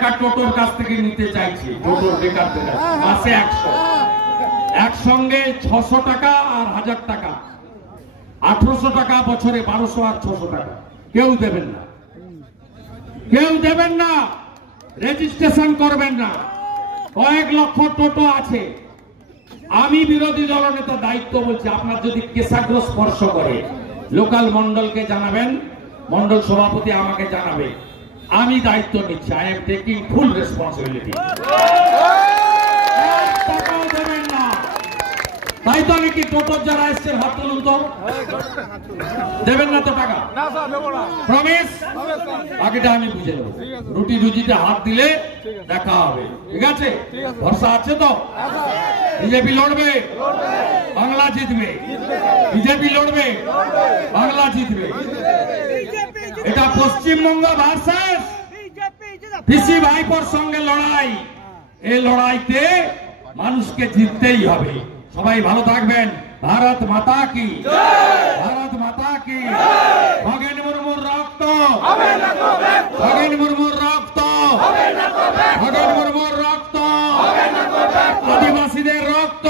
টাকা টোটোর কাছ থেকে নিতে চাইছে, টোটোর বেকারদের মাসে 100, একসঙ্গে 600 টাকা আর 1000 টাকা, 1800 টাকা বছরে, 1200 আর 600 টাকা। কেউ দেবেন না, কেউ দেবেন না, রেজিস্ট্রেশন করবেন না। কয়েক লক্ষ টোটো আছে। আমি বিরোধী দলনেতা দায়িত্ব বলছি, আপনার যদি কেশাগ্র স্পর্শ করে লোকাল মন্ডলকে জানাবেন, মন্ডল সভাপতি আমাকে জানাবে, আমি দায়িত্ব নিচ্ছি। I am taking full responsibility. টাকাও দেবেন না। তাই তো নাকি টোটোর যারা এসছেন হাত তুলুন তো। দেবেন না তো টাকা? প্রমিস? বাকিটা আমি বুঝে নেব। রুটি রুজিতে হাত দিলে দেখা হবে, ঠিক আছে? ভরসা আছে তো? বিজেপি লড়বে, বাংলা জিতবে। বিজেপি লড়বে, বাংলা জিতবে। এটা পশ্চিমবঙ্গ ভার্সেস পিসি ভাইপোর সঙ্গে লড়াই। এই লড়াইতে মানুষকে জিততেই হবে। সবাই ভালো থাকবেন। ভারত মাতা কি, ভারত মাতা কি। খগেন মুর্মুর রক্ত, খগেন মুর্মুর রক্ত, খগেন মুর্মুর রক্ত, আদিবাসীদের রক্ত,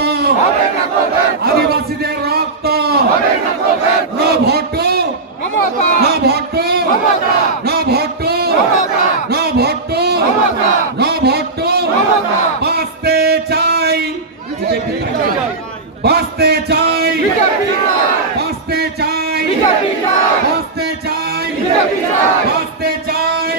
আদিবাসীদের রক্ত। No vote, no vote, no vote, no vote, no vote. বাঁচতে চাই, বাঁচতে চাই, বাঁচতে চাই, বাঁচতে চাই, বাঁচতে চাই।